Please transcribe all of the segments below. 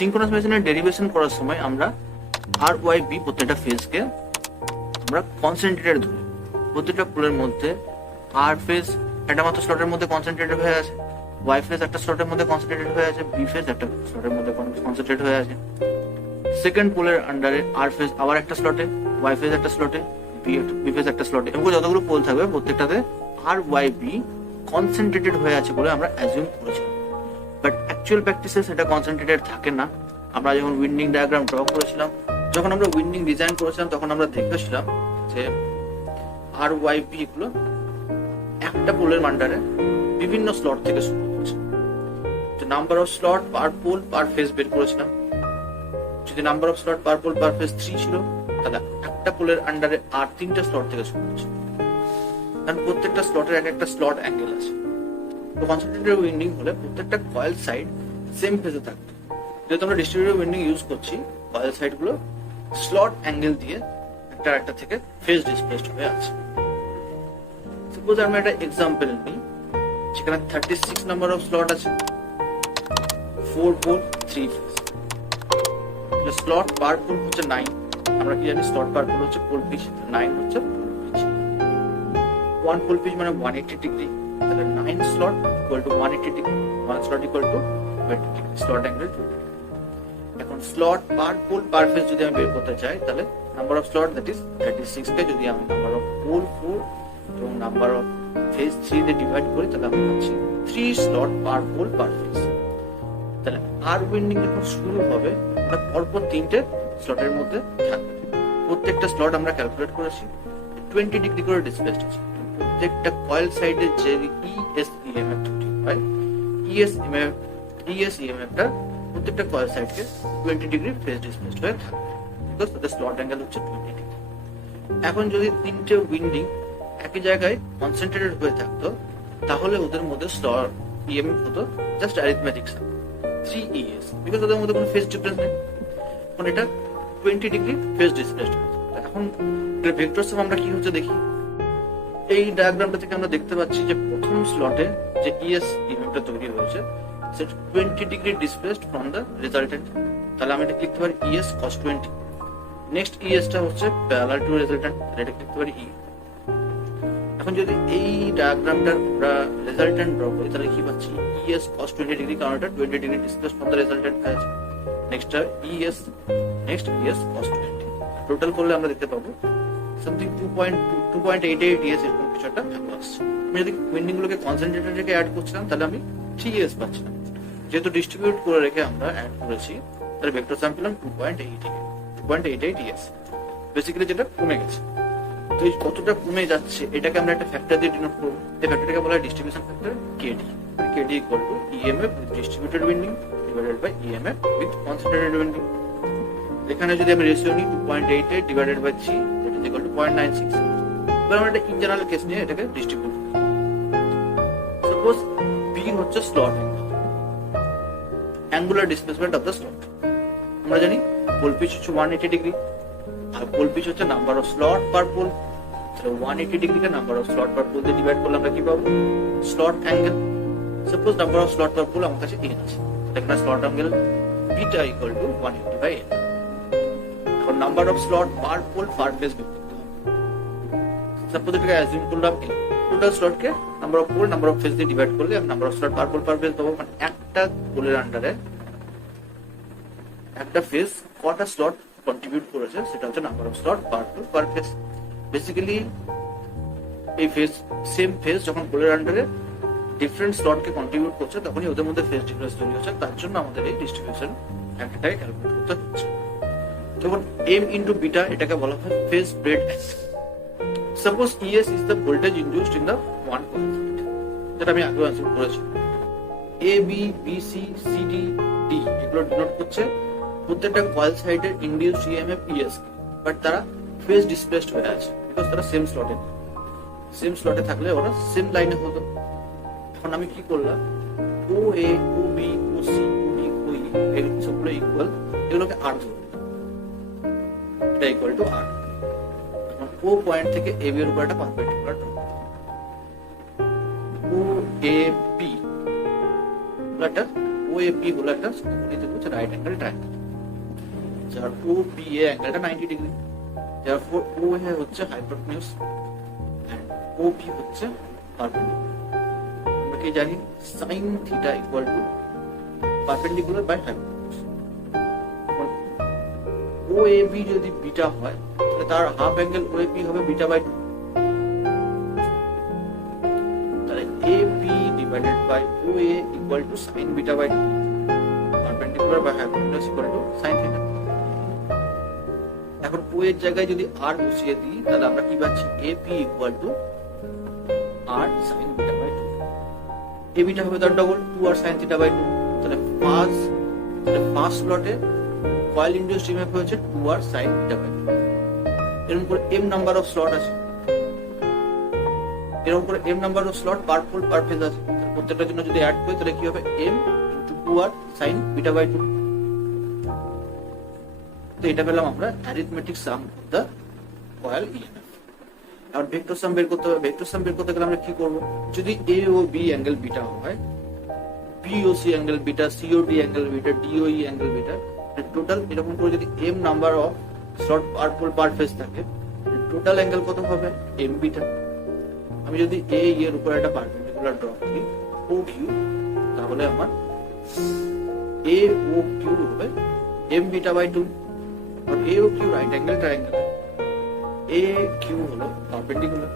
Synchronous মেশিনের derivation করার সময় আমরা আর ওয়াই বি প্রত্যেকটা ফেজকে আমরা কনসেন্ট্রেটেড ধরি। প্রত্যেকটা পোলের মধ্যে আর ফেজ একটা মাত্র স্লটের মধ্যে কনসেন্ট্রেটেড হয়ে আছে, ওয়াই ফেজ একটা স্লটের মধ্যে কনসেন্ট্রেটেড হয়ে আছে, বি ফেজ একটা স্লটের মধ্যে কনসেন্ট্রেটেড হয়ে আছে। সেকেন্ড পোলের আন্ডারে আর ফেজ আবার একটা স্লটে, ওয়াই ফেজ একটা স্লটে, বি ফেজ একটা স্লটে, এবং যতগুলো পোল থাকবে প্রত্যেকটাতে আর ওয়াই বি কনসেন্ট্রেটেড হয়ে আছে বলে আমরা অ্যাজিউম করেছিলাম। বাট অ্যাকচুয়াল প্র্যাকটিসে সেটা কনসেন্ট্রেটেড থাকে না। আমরা যখন উইন্ডিং ডায়াগ্রাম ড্র করেছিলাম, যখন আমরা উইন্ডিং ডিজাইন করেছিলাম, তখন আমরা দেখেছিলাম যে আর ওয়াই বি এগুলো একটা পোলের আন্ডারে বিভিন্ন স্লট থেকে শুরু হচ্ছে। Number of slot per pole per phase বের করেছিলাম। যদি number of slot per pole per phase 3 ছিল, তাহলে একটা পোলের আন্ডারে আর 3টা স্লট থেকে শুরু হচ্ছে। কারণ প্রত্যেকটা স্লটের এক একটা স্লট অ্যাঙ্গেল আছে। তো কনসেন্ট্রেটেড উইন্ডিং হলে প্রত্যেকটা কয়েল সাইড সেম ফেজে থাকবে। যেহেতু আমরা ডিস্ট্রিবিউটেড উইন্ডিং ইউজ করছি, কয়েল সাইড গুলো স্লট অ্যাঙ্গেল দিয়ে একটা থেকে ফেজ ডিসপ্লেসড হয়ে আছে। সাপোজ আমি একটা এক্সাম্পল নিই, যেখানে 36 নাম্বার অফ স্লট আছে, 4 pole 3 phase. Slot per pole হচ্ছে 9। আমরা কি জানি স্লট পার পোল হচ্ছে পোল পিচ, 9 হচ্ছে পোল পিচ। 1 পোল পিচ মানে 180 ডিগ্রি, তাহলে 9 slot equal to 180 degree, 1 slot equal to 20 degree, slot angle 20 degree. এখন slot per pole per phase যদি আমি বের করতে চাই, তাহলে number of slot that is 36 কে যদি আমি নাম্বার অফ পোল 4 এবং নাম্বার অফ ফেজ 3 দিয়ে ডিভাইড করি, তাহলে আমি পাচ্ছি 3 slot per pole per phase. তাহলে আর উইন্ডিং যখন শুরু হবে, পরপর 3টে স্লটের মধ্যে থাকবে। প্রত্যেকটা স্লট আমরা ক্যালকুলেট করেছি 20 ডিগ্রি করে ডিসপ্লেসড আছে। প্রত্যেকটা কয়েল সাইডে যে ইএসইএমএফ তৈরি হয়, ইএসইএমএফটা প্রত্যেকটা কয়েল সাইডকে 20 ডিগ্রি ফেজ ডিসপ্লেসড হয়ে থাকবে, বিকজ তাদের স্লট অ্যাঙ্গেল হচ্ছে 20 ডিগ্রি। এখন যদি 3টে উইন্ডিং একই জায়গায় কনসেন্ট্রেটেড হয়ে থাকতো, তাহলে ওদের মধ্যে স্লট ইএমএফ হতো just arithmetic some 3ES, because ওদের মধ্যে কোনো ফেজ ডিফারেন্স নেই। এখন এটা 20 ডিগ্রি ফেজ ডিসপ্লেসড। এখন ভেক্টর সাম আমরা কি হচ্ছে দেখি। এই ডায়াগ্রামটা থেকে আমরা দেখতে পাচ্ছি যে প্রথম স্লটে যে ইএস ইএমএফটা তৈরি হয়েছে, সেটা 20 degree displaced from the resultant. তাহলে আমি এটা লিখতে পারি ইএস cos 20। নেক্সট ইএসটা হচ্ছে প্যারালাল টু রেজাল্টেন্ট, এটা লিখতে পারি ই। এখন যদি এই ডায়াগ্রামটার আমরা রেজাল্টেন্ট ড্র করি, তাহলে কি পাচ্ছি ইএস cos 20 ডিগ্রি, কারণ এটা 20 degree displaced from the resultant আছে। Next ES, next ES cos 20। Total করলে আমরা দেখতে পাবো সামথিং 2.88 ইএস এরকম কিছু একটা আসছে। আমি যদি উইন্ডিং গুলোকে কনসেন্ট্রেটেড রেখে অ্যাড করছিলাম, তাহলে আমি 3 ইএস পাচ্ছিলাম। যেহেতু ডিস্ট্রিবিউট করে রেখে আমরা অ্যাড করেছি, তাহলে ভেক্টর সাম পেলাম 2.88 ইএস। বেসিক্যালি যেটা কমে গেছে। তো এই কতটা কমে যাচ্ছে, এটাকে আমরা একটা ফ্যাক্টর দিয়ে ডিনোট করব। এই ফ্যাক্টরটাকে বলা হয় distribution factor, KD. KD equal to EMF with distributed winding divided by EMF with concentrated winding. এখানে যদি আমি রেশিও নিই 2.88 divided by 3, that is equal to 0.96। এবার আমরা একটা ইন জেনারেল কেস নিয়ে এটাকে ডিস্ট্রিবিউট করি। সাপোজ বি হচ্ছে slot angular displacement of the slot. আমরা জানি পোল পিচ হচ্ছে 180 ডিগ্রি, আর পোল পিচ হচ্ছে number of slot per pole. তাহলে 180 ডিগ্রিকে number of slot per pole দিয়ে ডিভাইড করলে আমরা কি পাবো, slot angle. Suppose number of slot per pole আমার কাছে n আছে, এখানে slot angle beta equal to 180 by n। এখন number of slot per pole per phase বের করতে হবে। সাপোজ এটাকে অ্যাজিউম করলাম n, টোটাল স্লটকে number of pole number of phase দিয়ে ডিভাইড করলে আমি number of slot per pole per phase পাবো। মানে একটা পোলের আন্ডারে একটা ফেজ কটা স্লট কন্ট্রিবিউট করেছে, সেটা হচ্ছে number of slot per pole per phase. Basically এই ফেজ, সেম ফেজ যখন পোলের আন্ডারে ডিফারেন্ট স্লটকে কন্ট্রিবিউট করছে, তখনই ওদের মধ্যে ফেজ ডিফারেন্স তৈরি হচ্ছে। তার জন্য আমাদের এই ডিস্ট্রিবিউশন ফ্যাক্টরটাকে ক্যালকুলেট করতে হচ্ছে। তখন m ইনটু বিটা, এটাকে বলা হয় phase spread angle. Suppose ES is the voltage induced in the one coil, যেটা আমি আগেও আনসার করেছি। A B B C C D D এগুলো ডিনোট করছে প্রত্যেকটা কয়েল সাইডের ইনডিউসড ইএমএফ ES, বাট তারা ফেজ ডিসপ্লেসড হয়ে আছে, বিকজ তারা সেম স্লটে থাকলে ওরা সেম লাইনে হতো। এখন আমি কি করলাম, ও এ ও বি ও সি ও ডি ও ই এগুলো সবগুলো ইকুয়াল, এগুলোকে আর ধরবো, এটা ইকুয়াল টু আর। এখন ও পয়েন্ট থেকে এ বি এর উপর একটা পারপেন্ডিকুলার ড্র করতে হবে। ও এ বি একটা OAP হলো একটা সমকোণী ত্রিভুজ রাইট অ্যাঙ্গেল ট্রায়াঙ্গেল, যার OPA অ্যাঙ্গেলটা 90 ডিগ্রি, therefore OA হচ্ছে হাইপোটেনিউস and OP হচ্ছে পারপেন্ডিকুলার। আমরা কি জানি sin theta equal to perpendicular by hypotenuse. OAB যদি বিটা হয় তাহলে তার হাফ অ্যাঙ্গেল OAP হবে বিটা বাই 2, তাহলে AB divided by OA equal to sin beta by 2, perpendicular by hypotenuse equal to sin theta. এখন O এর জায়গায় যদি r বসিয়ে দিই তাহলে আমরা কি পাচ্ছি AP equal to r sin beta by 2, AB টা হবে তার double 2r sin theta by 2, তাহলে ফার্স্ট স্লটে কয়েল ইনডিউসড ইএমএফ হয়েছে 2r sin বিটা বাই 2। এরকম করে m নাম্বার অফ স্লট আছে, এরকম করে m number of slot per pole per phase আছে, প্রত্যেকটার জন্য যদি অ্যাড করি তাহলে কি হবে m into 2r sin beta by 2। তো এটা পেলাম আমরা arithmetic sum of the coil EMF. আর ভেক্টর সাম বের করতে হবে। ভেক্টর সাম বের করতে গেলে আমরা কি করব, যদি A ও B অ্যাঙ্গেল বিটা হয়, B ও C অ্যাঙ্গেল বিটা, C ও D অ্যাঙ্গেল বিটা, D ও E অ্যাঙ্গেল বিটা, টোটাল এরকম করে যদি m number of slot per pole per phase থাকে, টোটাল অ্যাঙ্গেল কত হবে m বিটা। আমি যদি A এর উপর একটা পারপেন্ডিকুলার ড্র করি OQ, তাহলে আমার AOQ হবে m বিটা বাই 2, আর AOQ right angle triangle, AQ হলো পারপেন্ডিকুলার,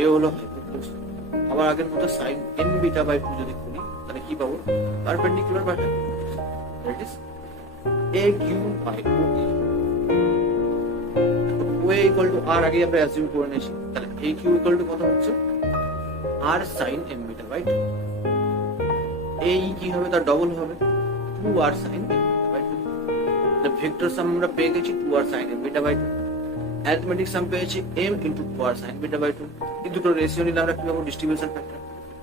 A হলো হাইপোটেনিউস। আবার আগের মতো sin n বিটা বাই 2 যদি করি তাহলে কি পাবো perpendicular by hypotenuse, that is AQ by OA। OA equal to r আগে আমরা অ্যাজিউম করে নিয়েছি, তাহলে AQ ইকুয়াল টু কত হচ্ছে r sin m beta by 2। AE কি হবে তার ডবল হবে 2r sin m beta by 2। তাহলে ভেক্টর সাম আমরা পেয়ে গেছি 2r sin m beta by 2, arithmetic sum পেয়েছি m into 2r sin beta by 2। এই দুটো রেশিও নিলে আমরা কি পাবো ডিস্ট্রিবিউশন ফ্যাক্টর,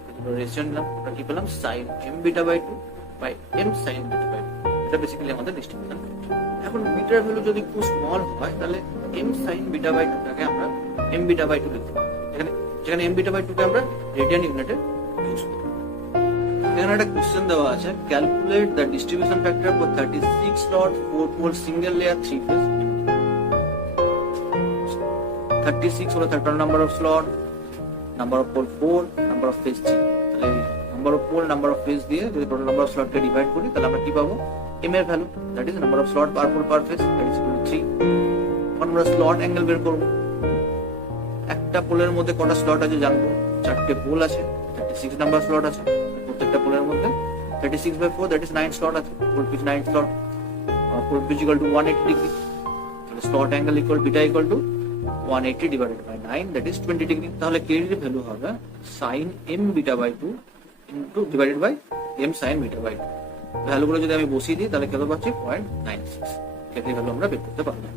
এই দুটো রেশিও নিলাম আমরা কি পেলাম sin m beta by 2 by m sin beta by 2। এটা বেসিক্যালি আমাদের ডিস্ট্রিবিউশন ফ্যাক্টর। এখন বিটার ভ্যালু যদি খুব স্মল হয় তাহলে m sin বিটা বাই 2 টাকে আমরা m বিটা বাই 2 লিখতে পারি, যেখানে m বিটা বাই 2 কে আমরা রেডিয়ান ইউনিটে ইউজ করি। এখানে একটা কোশ্চেন দেওয়া আছে, calculate the distribution factor for 36 slot 4 pole single layer 3 phase. 36 হলো total number of slot, number of pole 4, number of phase 3। তাহলে number of pole number of phase দিয়ে যদি টোটাল নাম্বার অফ স্লটকে ডিভাইড করি তাহলে আমরা কি পাবো m এর value, that is number of slot per pole per phase, that is equal to 3। এখন আমরা স্লট অ্যাঙ্গেল বের করব। একটা পোলের মধ্যে কটা স্লট আছে জানবো, 4টে পোল আছে, 36 নাম্বার স্লট আছে, প্রত্যেকটা পোলের মধ্যে 36 বাই 4 দ্যাট ইজ 9 স্লট আছে, pole pitch 9 slot, pole pitch equal to 180 degree, তাহলে slot angle equal beta equal to 180 divided by 9 that is 20 degree. তাহলে কে এর ভ্যালু হবে sin m beta by 2 into divided by m sin beta by 2। ভ্যালুগুলো যদি আমি বসিয়ে দিই তাহলে কত পাচ্ছি 0.96, এর ভ্যালু আমরা বের করতে পারবো।